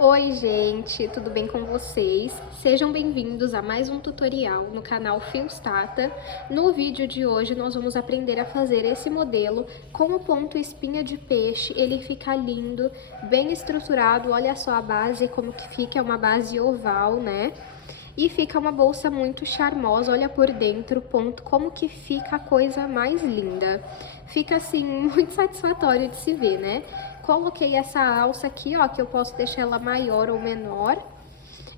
Oi gente, tudo bem com vocês? Sejam bem-vindos a mais um tutorial no canal Fiostata. No vídeo de hoje nós vamos aprender a fazer esse modelo com o ponto espinha de peixe. Ele fica lindo, bem estruturado, olha só a base como que fica, é uma base oval, né? E fica uma bolsa muito charmosa, olha por dentro, ponto, como que fica a coisa mais linda. Fica assim, muito satisfatório de se ver, né? Coloquei essa alça aqui, ó, que eu posso deixar ela maior ou menor.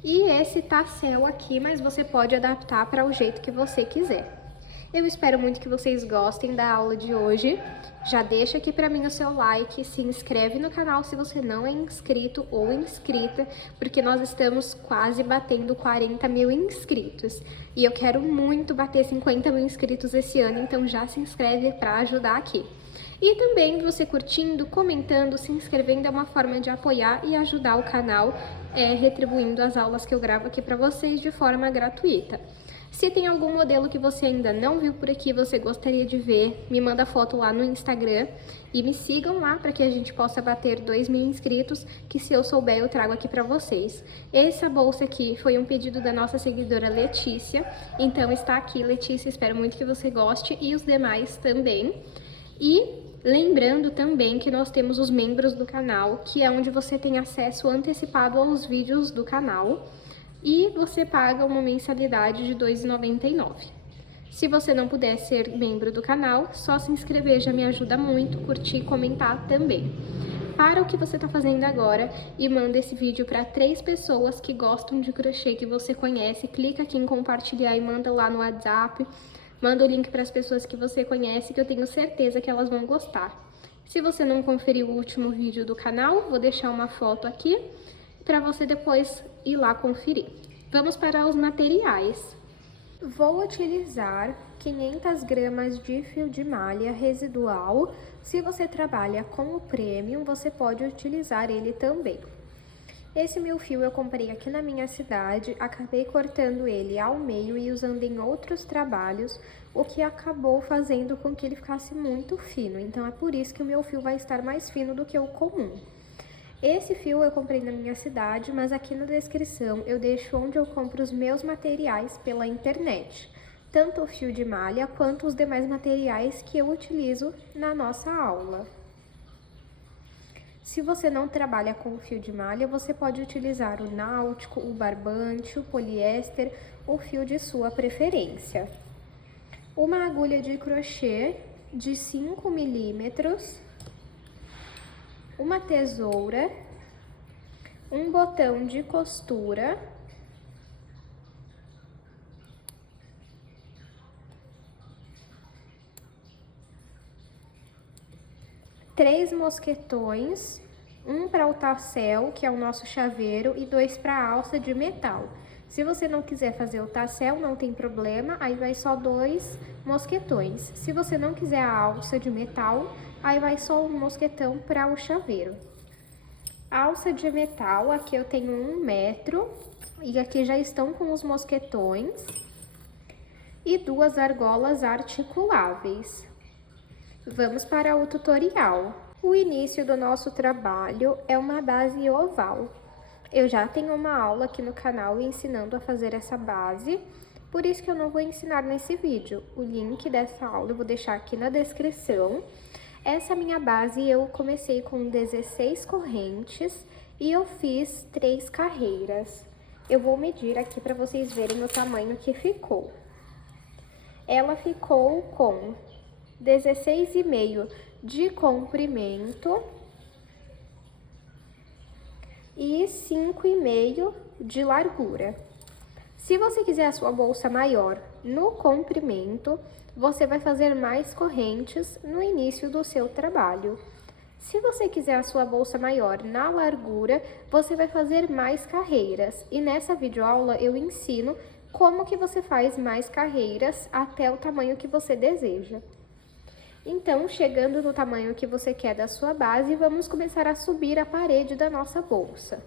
E esse tassel aqui, mas você pode adaptar para o jeito que você quiser. Eu espero muito que vocês gostem da aula de hoje. Já deixa aqui para mim o seu like, se inscreve no canal se você não é inscrito ou inscrita, porque nós estamos quase batendo 40 mil inscritos. E eu quero muito bater 50 mil inscritos esse ano, então já se inscreve para ajudar aqui. E também você curtindo, comentando, se inscrevendo é uma forma de apoiar e ajudar o canal, retribuindo as aulas que eu gravo aqui para vocês de forma gratuita. Se tem algum modelo que você ainda não viu por aqui, você gostaria de ver, me manda foto lá no Instagram e me sigam lá para que a gente possa bater 2.000 inscritos, que se eu souber eu trago aqui para vocês. Essa bolsa aqui foi um pedido da nossa seguidora Letícia, então está aqui, Letícia, espero muito que você goste e os demais também. E lembrando também que nós temos os membros do canal, que é onde você tem acesso antecipado aos vídeos do canal. E você paga uma mensalidade de R$ 2,99. Se você não puder ser membro do canal, só se inscrever já me ajuda muito, curtir e comentar também. Para o que você está fazendo agora e manda esse vídeo para 3 pessoas que gostam de crochê que você conhece, clica aqui em compartilhar e manda lá no WhatsApp, manda o link para as pessoas que você conhece, que eu tenho certeza que elas vão gostar. Se você não conferiu o último vídeo do canal, vou deixar uma foto aqui para você depois ir lá conferir. Vamos para os materiais. Vou utilizar 500 gramas de fio de malha residual. Se você trabalha com o premium, você pode utilizar ele também. Esse meu fio eu comprei aqui na minha cidade, acabei cortando ele ao meio e usando em outros trabalhos, o que acabou fazendo com que ele ficasse muito fino. Então é por isso que o meu fio vai estar mais fino do que o comum. Esse fio eu comprei na minha cidade, mas aqui na descrição eu deixo onde eu compro os meus materiais pela internet. Tanto o fio de malha quanto os demais materiais que eu utilizo na nossa aula. Se você não trabalha com fio de malha, você pode utilizar o náutico, o barbante, o poliéster, o fio de sua preferência. Uma agulha de crochê de 5 milímetros. Uma tesoura, um botão de costura, três mosquetões, um para o tassel, que é o nosso chaveiro, e 2 para a alça de metal. Se você não quiser fazer o tassel, não tem problema, aí vai só 2 mosquetões. Se você não quiser a alça de metal, aí vai só um mosquetão para o chaveiro. A alça de metal, aqui eu tenho 1 metro, e aqui já estão com os mosquetões. E 2 argolas articuláveis. Vamos para o tutorial. O início do nosso trabalho é uma base oval. Eu já tenho uma aula aqui no canal ensinando a fazer essa base, por isso que eu não vou ensinar nesse vídeo. O link dessa aula eu vou deixar aqui na descrição. Essa minha base eu comecei com 16 correntes e eu fiz 3 carreiras. Eu vou medir aqui para vocês verem o tamanho que ficou. Ela ficou com 16,5 de comprimento e 5,5 de largura. Se você quiser a sua bolsa maior no comprimento, você vai fazer mais correntes no início do seu trabalho. Se você quiser a sua bolsa maior na largura, você vai fazer mais carreiras. E nessa videoaula eu ensino como que você faz mais carreiras até o tamanho que você deseja. Então, chegando no tamanho que você quer da sua base, vamos começar a subir a parede da nossa bolsa.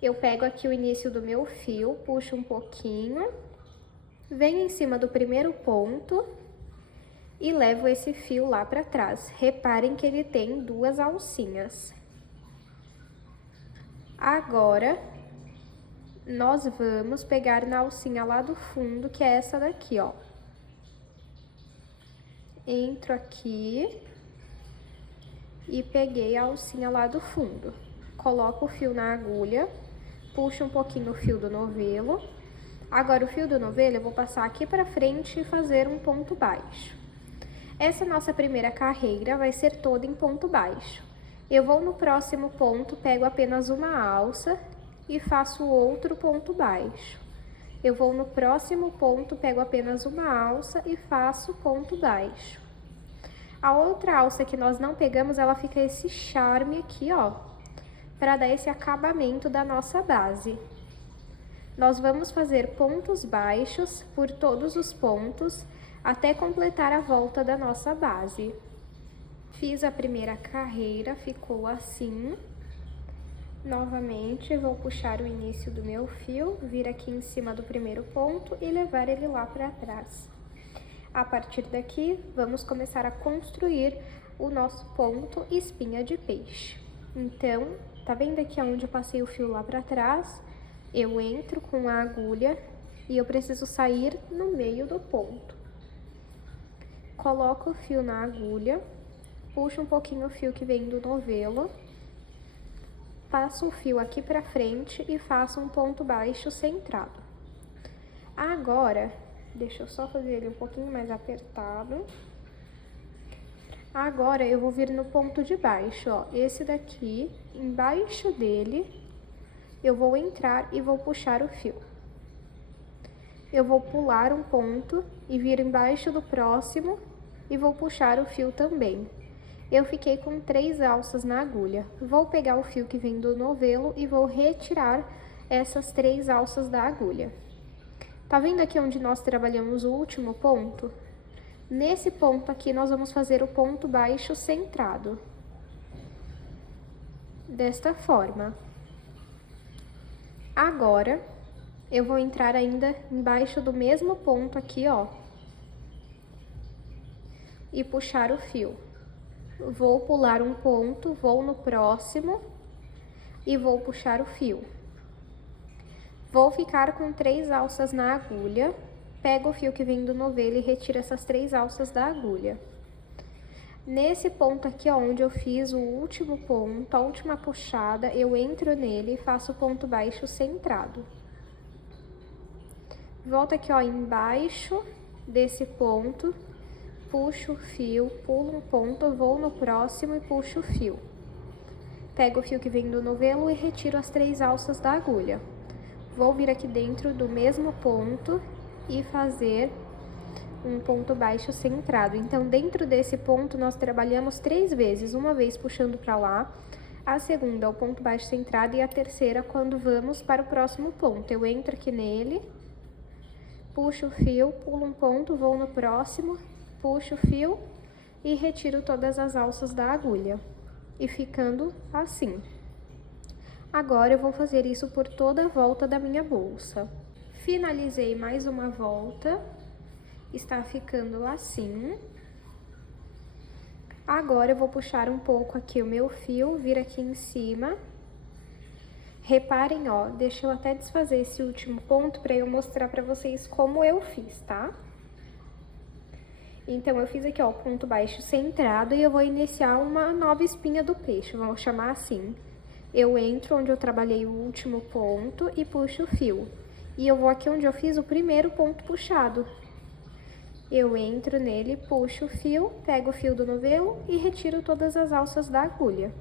Eu pego aqui o início do meu fio, puxo um pouquinho, venho em cima do primeiro ponto e levo esse fio lá para trás. Reparem que ele tem 2 alcinhas. Agora, nós vamos pegar na alcinha lá do fundo, que é essa daqui, ó. Entro aqui e peguei a alcinha lá do fundo. Coloco o fio na agulha, puxo um pouquinho o fio do novelo. Agora, o fio do novelo eu vou passar aqui pra frente e fazer um ponto baixo. Essa nossa primeira carreira vai ser toda em ponto baixo. Eu vou no próximo ponto, pego apenas uma alça e faço outro ponto baixo. Eu vou no próximo ponto, pego apenas uma alça e faço ponto baixo. A outra alça que nós não pegamos, ela fica esse charme aqui, ó, para dar esse acabamento da nossa base. Nós vamos fazer pontos baixos por todos os pontos, até completar a volta da nossa base. Fiz a primeira carreira, ficou assim. Novamente, vou puxar o início do meu fio, vir aqui em cima do primeiro ponto e levar ele lá para trás. A partir daqui, vamos começar a construir o nosso ponto espinha de peixe. Então, tá vendo aqui onde eu passei o fio lá para trás? Eu entro com a agulha e eu preciso sair no meio do ponto. Coloco o fio na agulha, puxo um pouquinho o fio que vem do novelo, passo o fio aqui pra frente e faço um ponto baixo centrado. Agora, deixa eu só fazer ele um pouquinho mais apertado. Agora, eu vou vir no ponto de baixo, ó, esse daqui, embaixo dele, eu vou entrar e vou puxar o fio. Eu vou pular um ponto e vir embaixo do próximo e vou puxar o fio também. Eu fiquei com 3 alças na agulha. Vou pegar o fio que vem do novelo e vou retirar essas 3 alças da agulha. Tá vendo aqui onde nós trabalhamos o último ponto? Nesse ponto aqui, nós vamos fazer o ponto baixo centrado. Desta forma. Agora, eu vou entrar ainda embaixo do mesmo ponto aqui, ó. E puxar o fio. Vou pular um ponto, vou no próximo e vou puxar o fio. Vou ficar com 3 alças na agulha, pego o fio que vem do novelo e retiro essas 3 alças da agulha. Nesse ponto aqui, ó, onde eu fiz o último ponto, a última puxada, eu entro nele e faço o ponto baixo centrado. Volto aqui, ó, embaixo desse ponto, puxo o fio, pulo um ponto, vou no próximo e puxo o fio. Pego o fio que vem do novelo e retiro as 3 alças da agulha. Vou vir aqui dentro do mesmo ponto e fazer um ponto baixo centrado. Então, dentro desse ponto, nós trabalhamos 3 vezes, uma vez puxando para lá, a segunda é o ponto baixo centrado e a terceira quando vamos para o próximo ponto. Eu entro aqui nele, puxo o fio, pulo um ponto, vou no próximo, puxo o fio e retiro todas as alças da agulha, e ficando assim. Agora, eu vou fazer isso por toda a volta da minha bolsa. Finalizei mais uma volta, está ficando assim. Agora, eu vou puxar um pouco aqui o meu fio, vir aqui em cima. Reparem, ó, deixa eu até desfazer esse último ponto para eu mostrar para vocês como eu fiz, tá? Então, eu fiz aqui, ó, ponto baixo centrado e eu vou iniciar uma nova espinha do peixe, vamos chamar assim. Eu entro onde eu trabalhei o último ponto e puxo o fio. E eu vou aqui onde eu fiz o primeiro ponto puxado. Eu entro nele, puxo o fio, pego o fio do novelo e retiro todas as alças da agulha.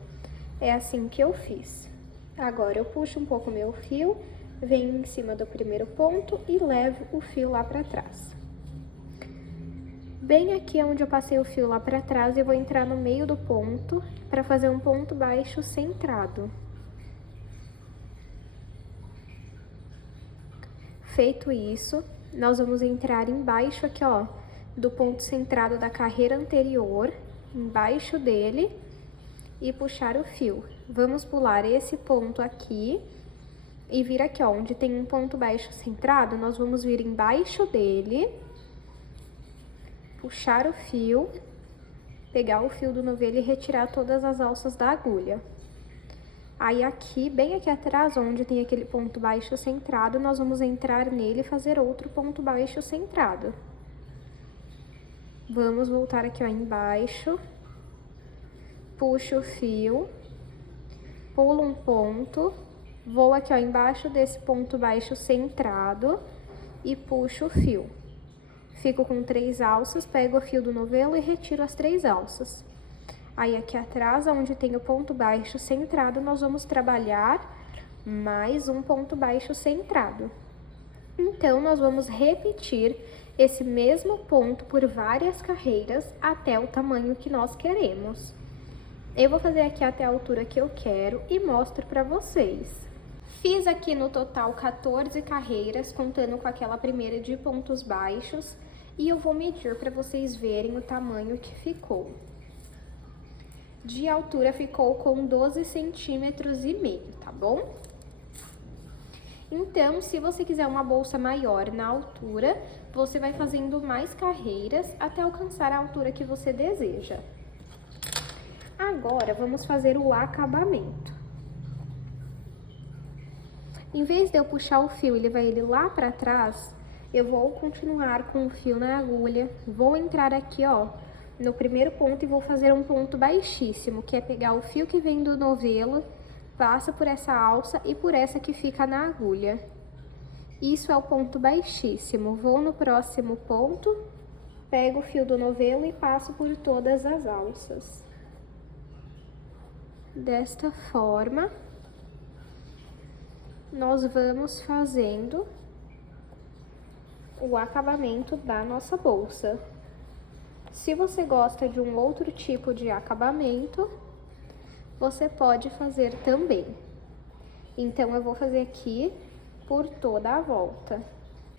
É assim que eu fiz. Agora, eu puxo um pouco o meu fio, venho em cima do primeiro ponto e levo o fio lá pra trás. Bem aqui onde eu passei o fio lá pra trás, eu vou entrar no meio do ponto para fazer um ponto baixo centrado. Feito isso, nós vamos entrar embaixo aqui, ó, do ponto centrado da carreira anterior, embaixo dele, e puxar o fio. Vamos pular esse ponto aqui e vir aqui, ó, onde tem um ponto baixo centrado, nós vamos vir embaixo dele, puxar o fio, pegar o fio do novelo e retirar todas as alças da agulha. Aí aqui, bem aqui atrás, onde tem aquele ponto baixo centrado, nós vamos entrar nele e fazer outro ponto baixo centrado. Vamos voltar aqui, ó, embaixo, puxo o fio, pulo um ponto, vou aqui, ó, embaixo desse ponto baixo centrado e puxo o fio. Fico com 3 alças, pego o fio do novelo e retiro as 3 alças. Aí aqui atrás, onde tem o ponto baixo centrado, nós vamos trabalhar mais um ponto baixo centrado. Então, nós vamos repetir esse mesmo ponto por várias carreiras até o tamanho que nós queremos. Eu vou fazer aqui até a altura que eu quero e mostro pra vocês. Fiz aqui no total 14 carreiras, contando com aquela primeira de pontos baixos, e eu vou medir para vocês verem o tamanho que ficou. De altura ficou com 12,5 centímetros, tá bom? Então, se você quiser uma bolsa maior na altura, você vai fazendo mais carreiras até alcançar a altura que você deseja. Agora, vamos fazer o acabamento. Em vez de eu puxar o fio e levar ele lá para trás, eu vou continuar com o fio na agulha, vou entrar aqui, ó, no primeiro ponto e vou fazer um ponto baixíssimo, que é pegar o fio que vem do novelo, passa por essa alça e por essa que fica na agulha. Isso é o ponto baixíssimo. Vou no próximo ponto, pego o fio do novelo e passo por todas as alças. Desta forma, nós vamos fazendo o acabamento da nossa bolsa. Se você gosta de um outro tipo de acabamento, você pode fazer também. Então, eu vou fazer aqui por toda a volta.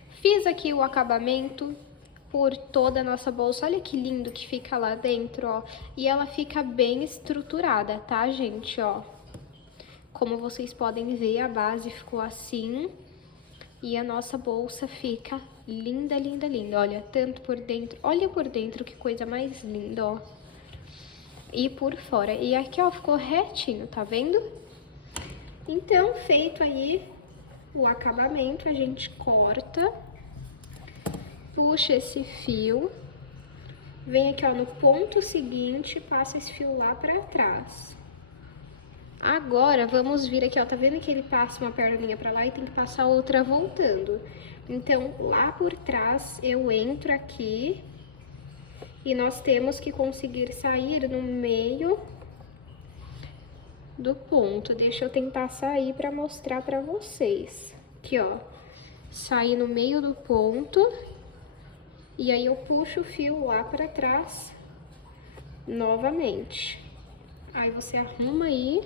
Fiz aqui o acabamento por toda a nossa bolsa. Olha que lindo que fica lá dentro, ó. E ela fica bem estruturada, tá, gente, ó? Como vocês podem ver, a base ficou assim. E a nossa bolsa fica linda, linda, linda. Olha, tanto por dentro. Olha por dentro que coisa mais linda, ó. E por fora. E aqui, ó, ficou retinho, tá vendo? Então, feito aí o acabamento, a gente corta, puxa esse fio, vem aqui, ó, no ponto seguinte, passa esse fio lá pra trás. Agora, vamos vir aqui, ó, tá vendo que ele passa uma perninha pra lá e tem que passar outra voltando? Então, lá por trás, eu entro aqui e nós temos que conseguir sair no meio do ponto. Deixa eu tentar sair pra mostrar pra vocês. Aqui, ó, sair no meio do ponto e aí eu puxo o fio lá pra trás novamente. Aí você arruma aí.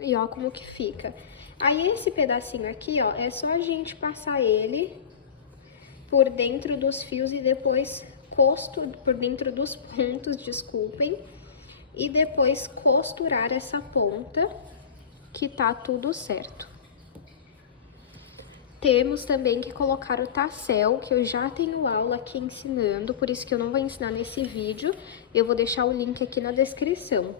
E ó como que fica. Aí esse pedacinho aqui, ó, é só a gente passar ele por dentro dos fios e depois por dentro dos pontos, desculpem, e depois costurar essa ponta que tá tudo certo. Temos também que colocar o tassel, que eu já tenho aula aqui ensinando, por isso que eu não vou ensinar nesse vídeo, eu vou deixar o link aqui na descrição.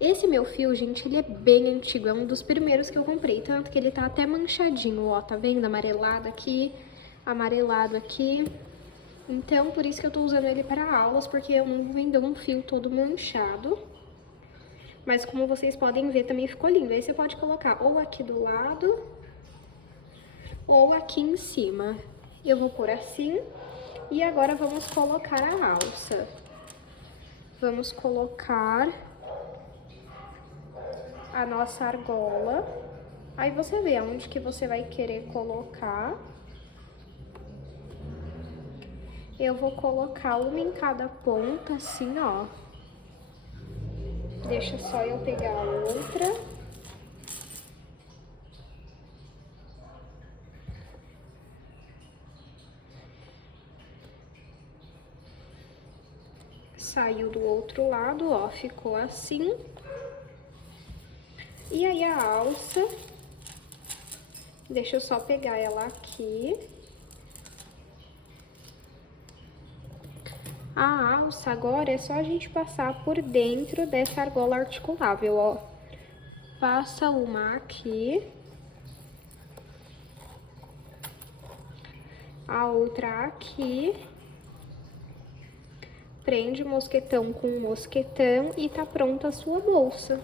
Esse meu fio, gente, ele é bem antigo, é um dos primeiros que eu comprei, tanto que ele tá até manchadinho, ó, tá vendo? Amarelado aqui, amarelado aqui. Então, por isso que eu tô usando ele para aulas, porque eu não vou vender um fio todo manchado. Mas como vocês podem ver, também ficou lindo. Aí você pode colocar ou aqui do lado, ou aqui em cima. Eu vou pôr assim, e agora vamos colocar a alça. Vamos colocar a nossa argola. Aí você vê aonde que você vai querer colocar. Eu vou colocar uma em cada ponta, assim, ó. Deixa só eu pegar a outra. Saiu do outro lado, ó, ficou assim. E aí a alça, deixa eu só pegar ela aqui. A alça agora é só a gente passar por dentro dessa argola articulável, ó. Passa uma aqui. A outra aqui. Prende o mosquetão com o mosquetão e tá pronta a sua bolsa.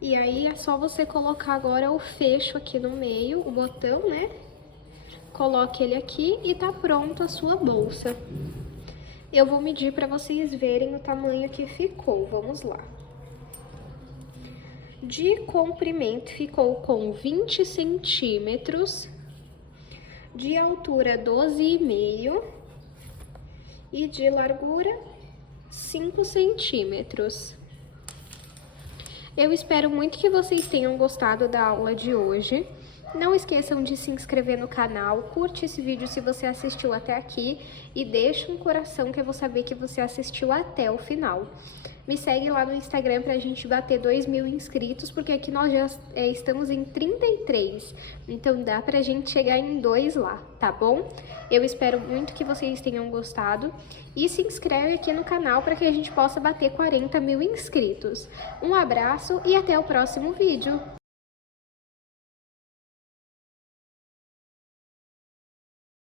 E aí é só você colocar agora o fecho aqui no meio, o botão, né? Coloque ele aqui e tá pronta a sua bolsa. Eu vou medir para vocês verem o tamanho que ficou, vamos lá. De comprimento ficou com 20 centímetros, de altura 12,5 e de largura 5 centímetros. Eu espero muito que vocês tenham gostado da aula de hoje. Não esqueçam de se inscrever no canal, curte esse vídeo se você assistiu até aqui e deixa um coração que eu vou saber que você assistiu até o final. Me segue lá no Instagram pra gente bater 2.000 inscritos, porque aqui nós já estamos em 33, então dá pra gente chegar em 2 lá, tá bom? Eu espero muito que vocês tenham gostado e se inscreve aqui no canal para que a gente possa bater 40.000 inscritos. Um abraço e até o próximo vídeo!